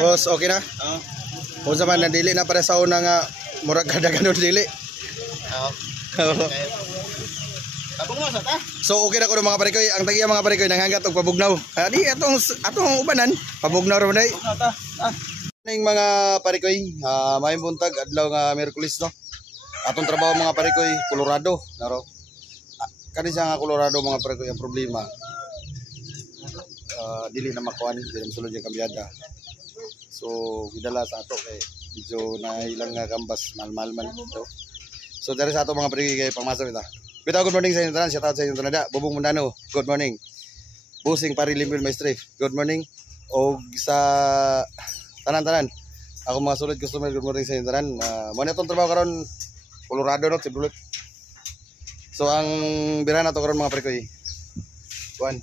Boss, okay na? Oo. Kung sa man, nadili na para sa una nga murag kada ganun dili. Oo. Tabong mo sa ta? So okay na ko ng mga parikoy. Ang tagiya mga parikoy nanghangat og pabugnaw. Di atong ubanan, pabugnaw ra man dai. Ta. Ning mga parikoy, may buntag adlaw nga Miyerkules no. Atong trabaho mga parikoy, Colorado, naro. Kani siya nga Colorado mga parikoy ang problema. Dili na makuan, dili na masulod yung kambyada. So gidala sa ato kay medyo nailang nga kambas malmal man. So dari sa ato mga parikoy kay pangmasok ita. Bitaw, good morning sa inyo tanan, shout out sa inyo tanan. Bubong Mundano, good morning. Busing Parilimbil Maestre, good morning. Og sa tanan-tanan, ako mga solid customer, good morning sa inyo tanan. Mo na itong trabaho karon Colorado no, Sibrulit. So ang birana to karon mga parikoy. One.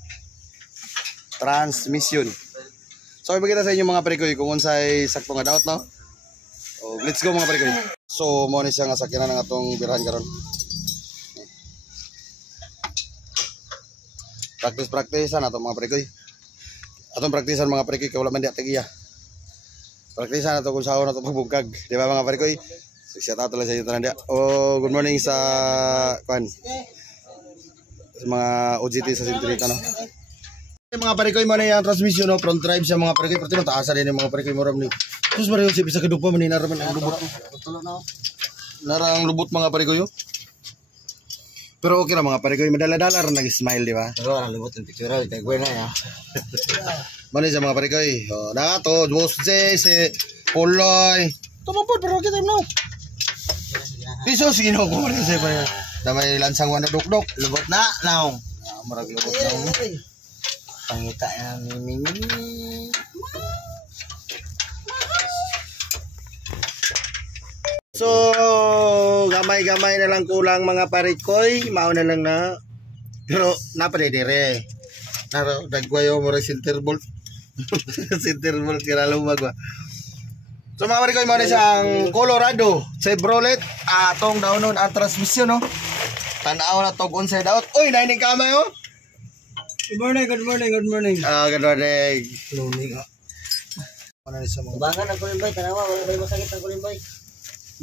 Transmission. So ipakita sa inyo mga parikoy kung unsay sakto nga daot no. Let's go mga parikoy. So mo ni siya nga sakyanan ng atong birahan karon. Practice-practicean atong mga parikoy. Atong practicean mga parikoy kay wala man di atagiya. Practicean ato kung saan ato pagbugkag, di ba mga parikoy? So shout out lang sa inyo tanan dia. Good morning sa kan. Sa mga OJT sa Sintrita no. Mga parikoy mo na yung transmission no, front drive sa mga parikoy, pero taasan din yung mga parikoy mo ram ni. Tapos mariyo si bisa kadug pa man naraman ang lubot. Narang lubot mga parikoy yo. Pero okay ra mga parikoy, madala-dala ra nag-smile di ba? Pero ang lubot ng picture kay buena ya. Mano sa mga parikoy. Na to, Boss J, si Puloy. Tumapod pero kita no. Piso sino ko rin sa pa. Damay lansang wala dukdok. Lubot na naong. Marag lubot na. Pangita na mimi. So, gamay-gamay na lang kulang mga parikoy, mao na lang na. Pero napadidire. Naro dagwayo mo ra Sinterbolt. Sinterbolt kira lumag ba. So mga parikoy mo na siyang Colorado, Chevrolet, atong dawnon ang transmission no. Tanaw na tog unsay daot. Oy, naining kamay oh. Good morning. Good morning. Good morning. Ano ni sa mga Bangan ang kulimbay, tanawa wala bay masakit ang kulimbay.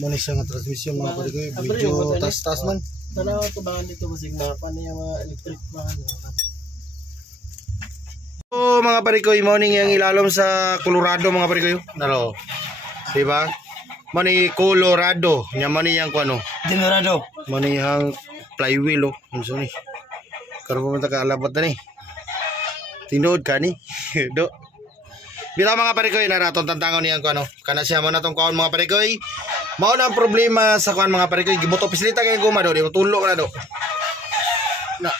Muna siya nga transmission mga parikoy, medyo tas-tas man. Tanawa to bangan dito basig mapan niya mga electric bangan. So mga parikoy, morning yang ilalom sa Colorado mga parikoy. Naro. Diba? Mani Colorado, nya mani yang kuno. Colorado. Mani yang flywheel oh. Unso ni? Karon mo ta ka alabot na ni. Tinod ka ni. Do. Bila mga parikoy na raton tantangon niyan ko ano. Kana siya mo na tong kaon mga parikoy. Mao na ang problema sa kuan mga parikoy, gibuto pisilita kay guma do, di tulo na do. Na.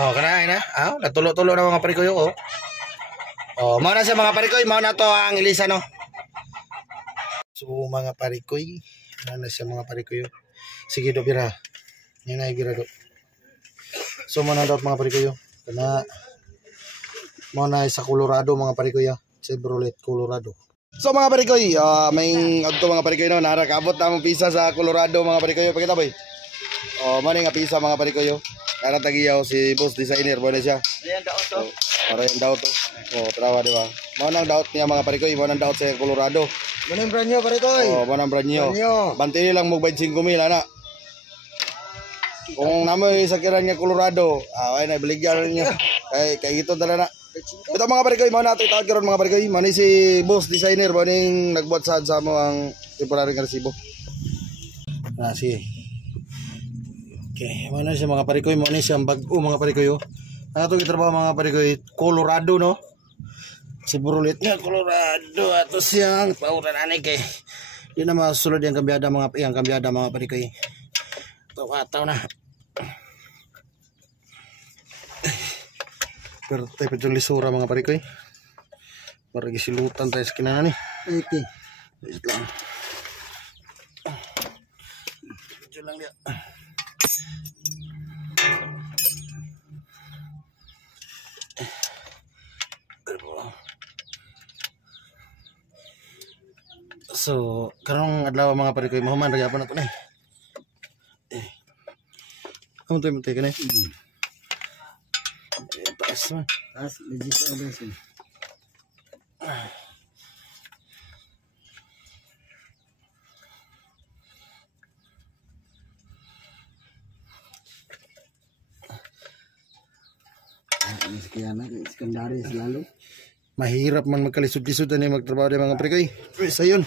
Kana na. Natulo-tulo na mga parikoy oh. Mao na siya mga parikoy, mao na to ang ilisa no. So mga parikoy, mao na siya mga parikoy. Sige do bira. Yan ay bira do. So mao na daw mga parikoy. Kana mao na sa Colorado mga parikoy. Chevrolet Colorado. So mga parikoy, may adto mga parikoy no, narakabot na mong pisa sa Colorado mga parikoy. Pakita boy. Mani nga pisa mga parikoy. Nara tagiyaw si boss designer mo na siya. Ayan daot to. Para yung daot to. Trawa di ba? Mao nang daot niya mga parikoy, mao nang daot sa Colorado. Manang brand new parikoy. Mao nang brand new. Bantili lang mo 25,000 ana. Kung namoy sakiran nga Colorado, ay na biligyan niya. Kay ito dala na. Ito mga parikoy, mao na itawag karon mga parikoy. Mao ni si boss designer mo ning nagbuhat sa mo ang temporary nga resibo. Sige. Okay, mao na siya mga parikoy, mao ni siya ang bag-o mga parikoy. Ano to gitrabaho mga parikoy? Colorado no. Si Burulit nga Colorado ato siyang pauran ani kay di na masulod yang kambyada mga parikoy. Taw na. Pero tayo pa dyan lisura mga parikoy. Maragi silutan tayo sa kinana ni. Okay. Wait lang. Dyan lang dia. So, karong adlaw mga parikoy, mahuman nagyapon na ito na Kamu tuh yang penting kan ya? Taas man. As legit ang besin. Sekian na, sekundari selalu. Mahirap man magkalisod-lisod na magtrabaho ng mga parikoy. Sa yun.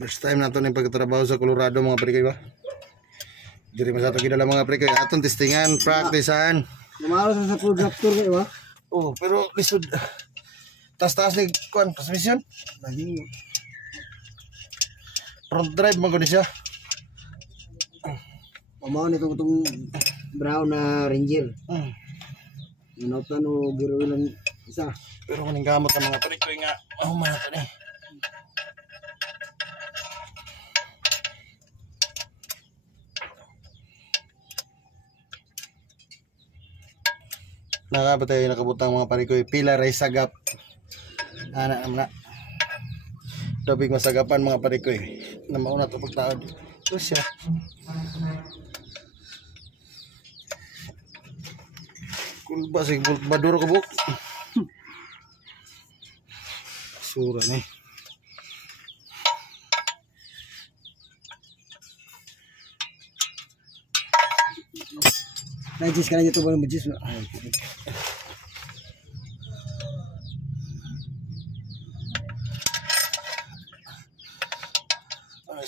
First time nato ni pagtrabaho sa Colorado mga parikoy ba. Diri masato gidala mga parikoy. Aton testingan, practicean. Namalo sa food raptor kayo ba? Oh, pero lisod. Tas-tas ni kuan transmission. Lagi. Front drive man ko ni siya. Pamaw nito itong brown na Ranger. Nanautan o giro lang isa. Pero kuning gamot ang mga parikoy nga. Oh, man ni. Nakabatay nakabutang mga parikoy pila ray sagap. Ana naman na. Dobig masagapan mga parikoy. Na mauna to pagtaod. Ito siya. Kulba sig baduro ko buk. Sura ni. Najis ka na dito ba ng majis?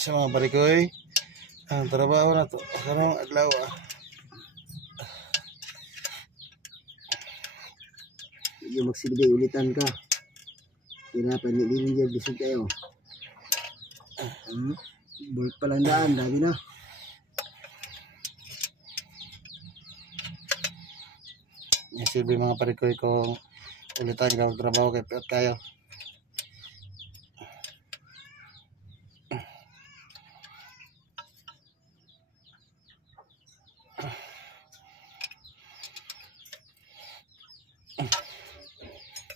Sa mga parikoy, ang trabaho na to. Karong adlaw Yung magsilbi ulitan ka. Pinapan ni Ranger bisog kayo. Bulk pa lang daan, dami na. Silbi mga parikoy kung ulitan ka trabaho kay piyot kayo.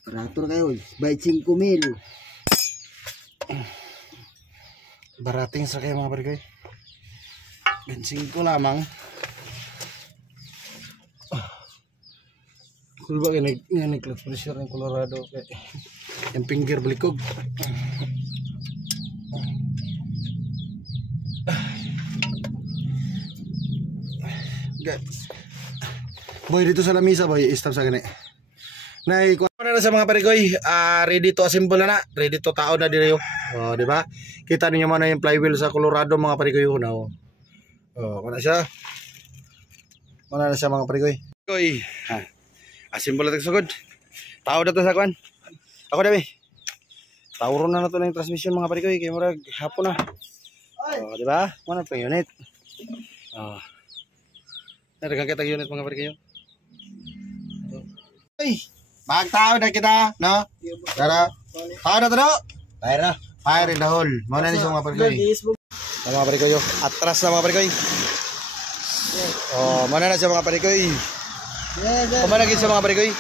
Operator kayo, by 5,000. Barating sa kayo mga parikoy. 25 lamang. Kulba kaya nag-clutch pressure ng Colorado kay yung finger balikog. Boy dito sa lamisa boy, stop sa gani. Nay, kuha na sa mga parikoy, ready to assemble na, ready to tao na dire yo. Oh, di ba? Kita ninyo man yung flywheel sa Colorado mga parikoy ho na. Oh, wala siya. Wala na siya mga parikoy. Parikoy. Assemble natin sugod. Tao na to sa kuan. Ako dami. Tauron na to ng transmission mga parikoy kay murag hapon na. Oh, di ba? Mana pa unit. Oh. Nadagang kita unit mga parikoy. Ay, magtao na kita, no? Tara. Tao na to, no? Fire in the hole. Muna ni sa mga parikoy. Mga parikoy. Atras na mga parikoy. Oh, mana na sa mga parikoy. Kumanagin sa mga parikoy.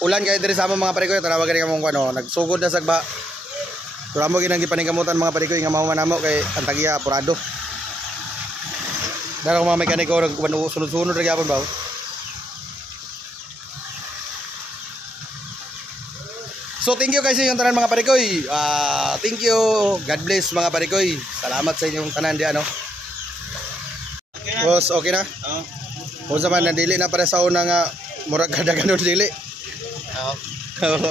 Ulan kayo diri sa among mga parikoy. Tanawagan ka mong ano, nagsugod na sagba. Pero mo ginang gipaningkamutan mga parikoy nga mahuman namo kay antagiya apurado. Dara ko mga mekaniko sunod-sunod ra gyapon ba. So thank you guys sa inyong tanan mga parikoy. Thank you. God bless mga parikoy. Salamat sa inyong tanan di ano. Boss, okay na? Oo. Kung sa man, nandili na para sa una nga murag kada ganun dili. Oo.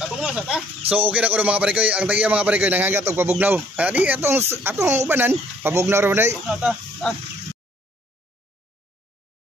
Abong mo sa ta? So okay na ko mga parikoy. Ang tagiya mga parikoy nanghangat og pabugnaw. Di atong ubanan, pabugnaw ra man dai.